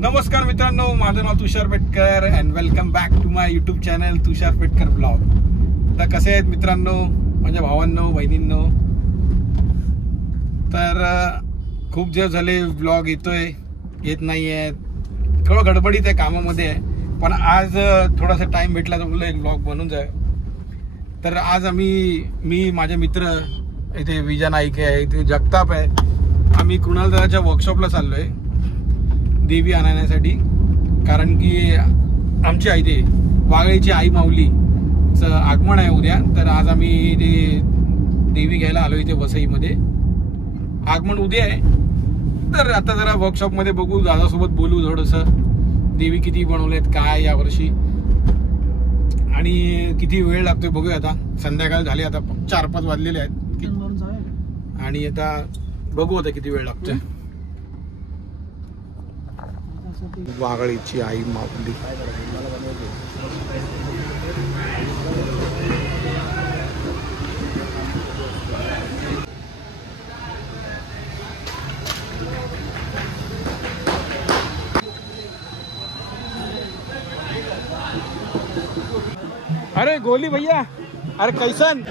नमस्कार मित्रांनो, माझं नाव Tushar Petkar and welcome back to my YouTube channel Tushar Petkar blog. तर कसे आहेत मित्रांनो, माझ्या भावांनो, बहिणींनो. तर खूप दिवस झाले ब्लॉग येत नाही आहे, थोडं गडबडीत आहे, कामामध्ये आहे. पण आज थोडासा टाइम भेटला तर बोललो एक ब्लॉग बनवून जाय. तर आज मी माझे मित्र इथे विजय नाईक आहे, इथे जगताप आहे. आम्ही कृणाल दादाच्या वर्कशॉपला चाललोय देवी आणण्यासाठी. कारण की आमची आई ते वागळेची आई माऊलीचं आगमन आहे उद्या. तर आज आम्ही ते देवी घ्यायला आलो इथे वसईमध्ये. आगमन उद्या आहे. तर आता जरा वर्कशॉपमध्ये बघू, दादासोबत बोलू थोडंसं. देवी किती बनवलेत, काय यावर्षी, आणि किती वेळ लागतोय बघूया. आता संध्याकाळ झाली, आता 4-5 वाजलेले आहेत आणि आता बघू आता किती वेळ लागतोय. वागळीची आई माऊली. अरे गोली भैया, अरे कैसन.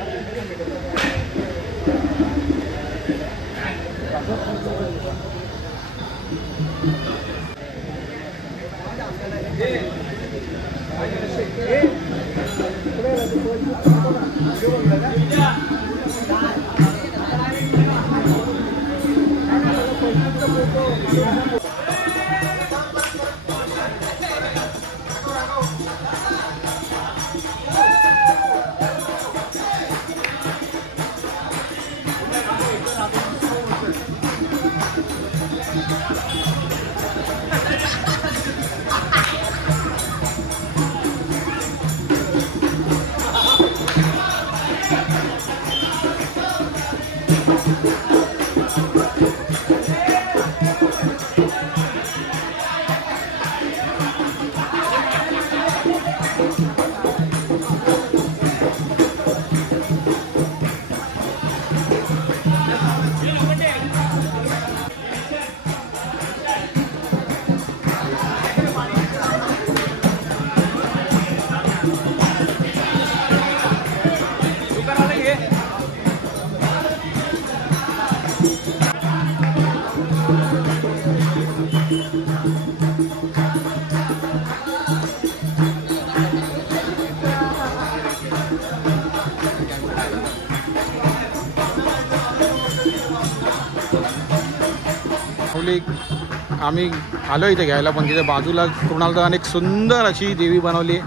आम्ही आलो इथे घ्यायला, पण तिथे बाजूला कृणाल दादाने एक सुंदर अशी देवी बनवली.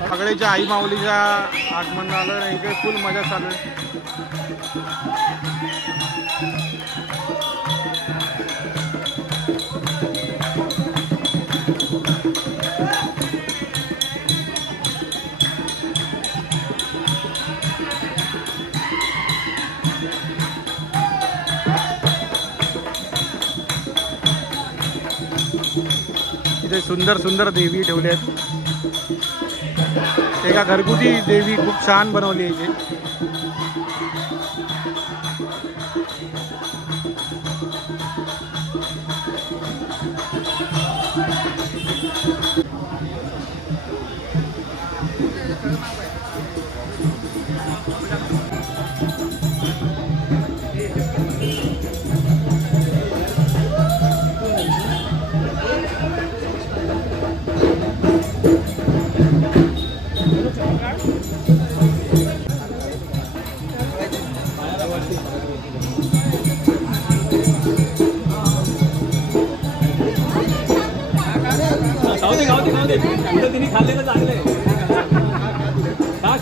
वागळेच्या आई माऊलीच्या आगमन झालं, इथे फुल मजा चालू आहे. सुंदर सुंदर देवी ठेवले आहेत. एका घरगुती देवी खूप छान बनवली आहे. तिने खाल्लेलं चांगलंय.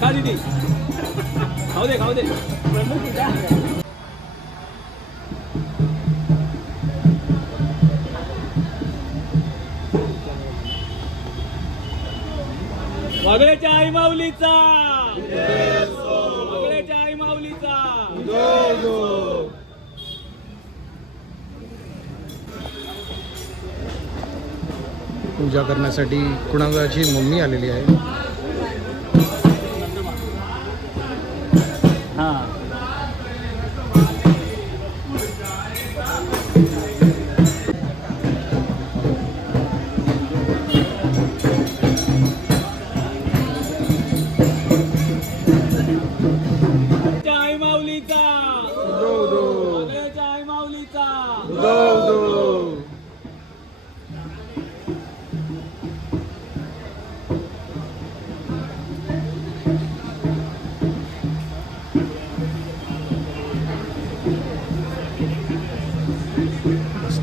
खा दिदी, खाऊ दे. वागळेच्या आई माऊलीचा, वागळेच्या आई माऊलीचा. पूजा करण्यासाठी कुणाची मम्मी आलेली आहे.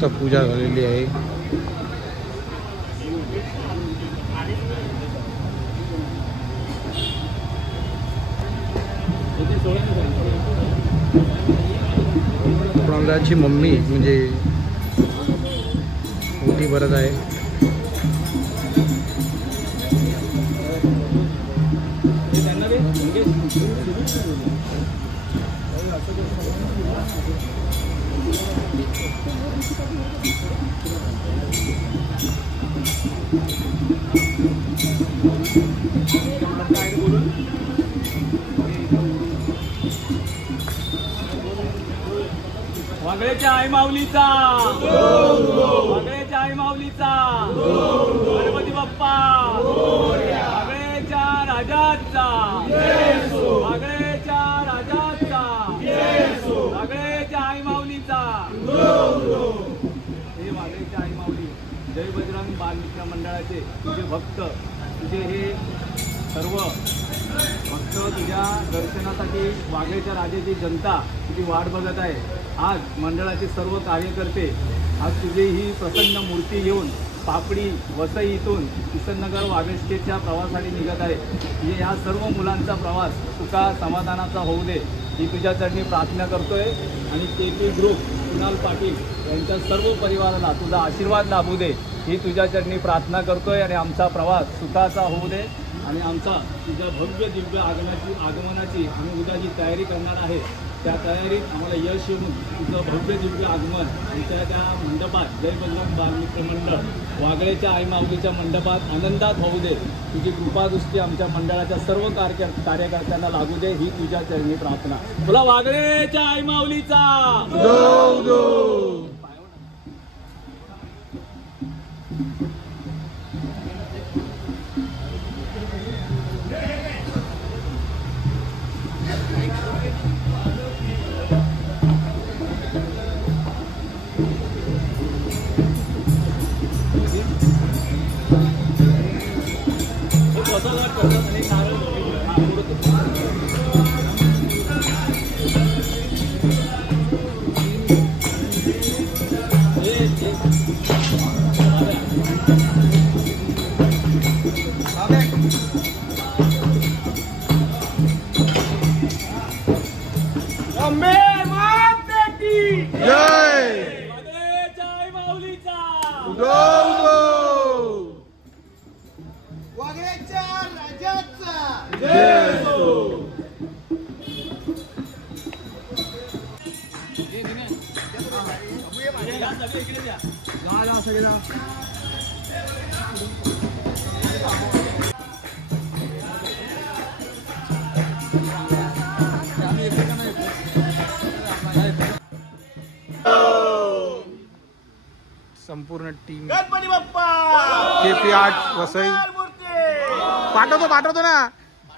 मस्त पूजा झालेली आहे. कुणालाची मम्मी म्हणजे मोठी भरत आहे. वागळेच्या आई माऊलीचा, वागळेच्या आई माऊलीचा, गणपती बाप्पा, वागळेच्या राजाचा, वागळेच्या राजाचा, वागळेच्या आई माऊलीचा. हे वागळेच्या आई माऊली जय बजरंग बालमित्र मंडळाचे तुझे भक्त, तुझे हे सर्व भक्त तुझ्या दर्शनासाठी वागळेच्या राजाची जनता तुझी वाट बघत आहे. आज मंडळाचे सर्व कार्यकर्ते आज तुझी ही प्रसन्न मूर्ती घेऊन पापडी वसई इथून किसननगर वागळे स्टेटच्या प्रवासासाठी निघत आहे. म्हणजे या सर्व मुलांचा प्रवास तुका समाधानाचा होऊ दे ही तुझ्या चरणी प्रार्थना करतोय. आणि KP ग्रुप कुणाल पाटील यांच्या सर्व परिवाराला तुझा आशीर्वाद लाभू दे ही तुझ्या चरणी प्रार्थना करतोय. आणि आमचा प्रवास सुखाचा होऊ दे. आणि आमचा तुझ्या भव्य दिव्य आगमनाची आम्ही उद्या जी तयारी करणार आहे त्या तयारीत आम्हाला यश येऊन तुझं भव्य दिव्य आगमन आमच्या त्या मंडपात जय बजरंग बालमित्र मंडळ वागळेच्या आई माऊलीच्या मंडपात आनंदात होऊ दे. तुझी कृपादृष्टी आमच्या मंडळाच्या सर्व कार्यकर्त्यांना लागू दे ही तुझ्या चरणी प्रार्थना. तुला वागळेच्या आई माऊलीचा संपूर्ण team Ganpati Bappa KP art Vasai पाठवतो ना.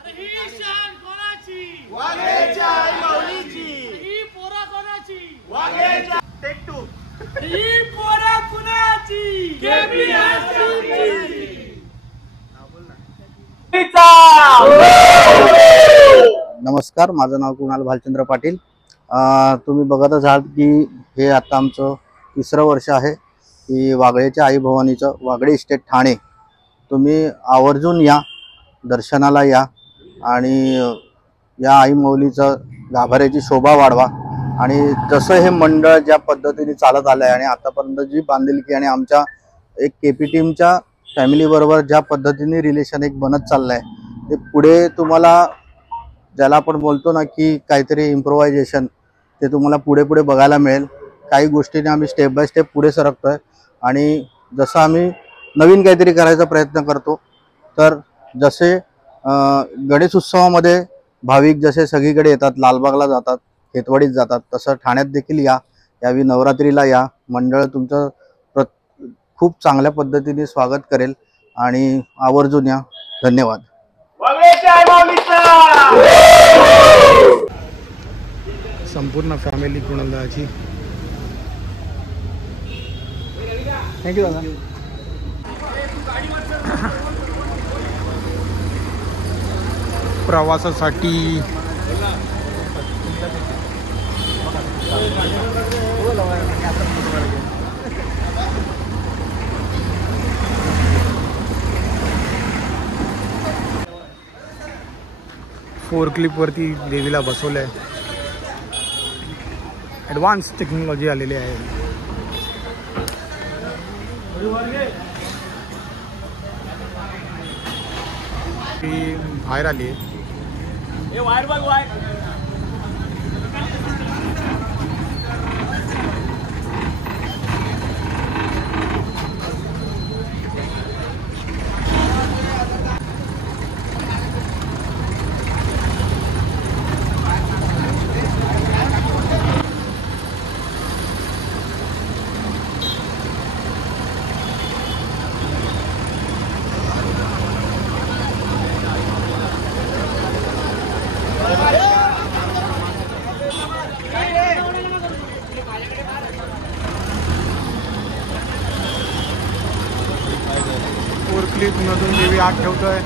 ही शान कोणाची? वागळेच्या आई माऊलीची. ही पोरा कोणाची? वागळेच्या. टेक 2. ही पोरा कुणाची? KP आर्टची. नमस्कार, माझं नाव कुणाल भालचंद्र पाटील. तुम्ही बघतच आहात की हे आता आमचं 3रं वर्ष आहे की वागळेच्या आई भवानीचं वागळे इस्टेट ठाणे. तुम्ही आवर्जून या, दर्शनाला या आणि या आई माऊलीचं गाभाऱ्याची शोभा वाढवा. आणि जसं हे मंडळ ज्या पद्धतीने चालत आलं आहे आणि आतापर्यंत जी बांधिलकी आणि आमच्या एक KP टीमच्या फॅमिलीबरोबर ज्या पद्धतीने रिलेशन एक बनत चाललं आहे ते पुढे तुम्हाला ज्याला आपण बोलतो ना की काहीतरी इम्प्रोव्हायझेशन ते तुम्हाला पुढे पुढे बघायला मिळेल. काही गोष्टीने आम्ही स्टेप बाय स्टेप पुढे सरकतोय आणि जसं आम्ही नवीन काहीतरी करायचा प्रयत्न करतो तर जसे गणेश उत्सवामध्ये भाविक जसे सगळीकडे येतात, लालबागला जातात, हेतवाडीत जातात, तसं ठाण्यात देखील या. यावेळी नवरात्रीला या. मंडळ तुमचं खूप चांगल्या पद्धतीने स्वागत करेल आणि आवर्जून या. धन्यवाद. संपूर्ण फॅमिली कुणालाची थँक्यू दादा. प्रवासासाठी 4 क्लिपवरती देवीला बसवलं आहे. ॲडव्हान्स टेक्नॉलॉजी आलेली आहे. ती बाहेर आली आहे. हे वायर बघ वायर. क्लिप मधून देवी आत ठेवतोय.